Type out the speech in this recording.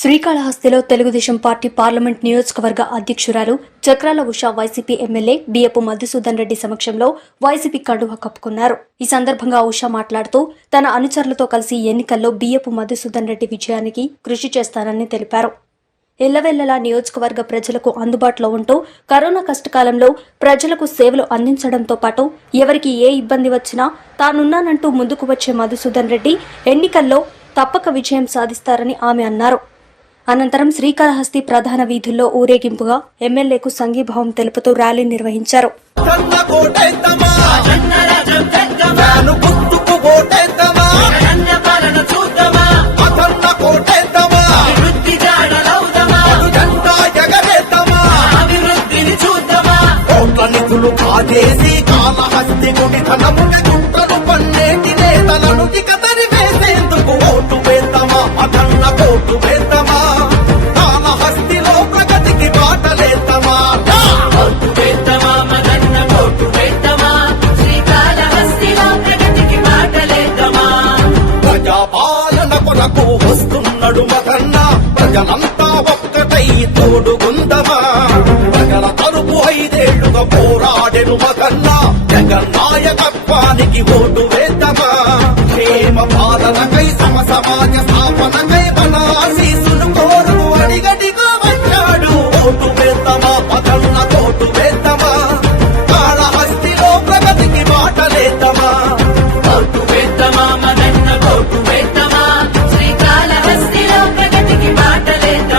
శ్రీకాళహస్తిలో Telugu Desam party parliament నియోజకవర్గ అధ్యక్షురాలు చక్రాల ఉషా వైసీపీ ఎమ్మెల్యే బియ్యపు మధుసూదన్ రెడ్డి సమక్షంలో వైసీపీ కండువా కప్పుకున్నారు. ఈ సందర్భంగా ఉషా మాట్లాడుతూ తన అనుచరులతో కలిసి ఎన్నికల్లో బియ్యపు మధుసూదన్ రెడ్డి విజయానికి కృషి చేస్తానని తెలిపారు. ఎల్లవెల్లలా నియోజకవర్గ ప్రజలకు అందుబాటులో ఉంటూ కరోనా కష్టకాలంలో ప్రజలకు సేవలు అందించడంతో పాటు ఎవరికి ఏ ఇబ్బంది వచ్చినా తానున్నానంటూ ముందుకు వచ్చే మధుసూదన్ రెడ్డి ఎన్నికల్లో తప్పక విజయం సాధిస్తారని ఆమె అన్నారు. అనంతరం శ్రీకాళహస్తి ప్రధాన వీధుల్లో ఊరేగింపుగా ఎమ్మెల్యేకు సంఘీభావం తెలుపుతూ ర్యాలీ నిర్వహించారు. గుడి పన్నేటి నేతలను ఇక తరివేసేందుకు ఓటు వేద్దామా అదన్న కోటు వేద్దామా ప్రజాపాలన వస్తున్నాడు మగన్న ప్రజలంతా ఒక్కటై తోడుగుందమా? ప్రజల తరుపు ఐదేళ్ళుగా పోరాడెను మగన్న జగన్నాయకత్వానికి ఓటు వేద్దమా?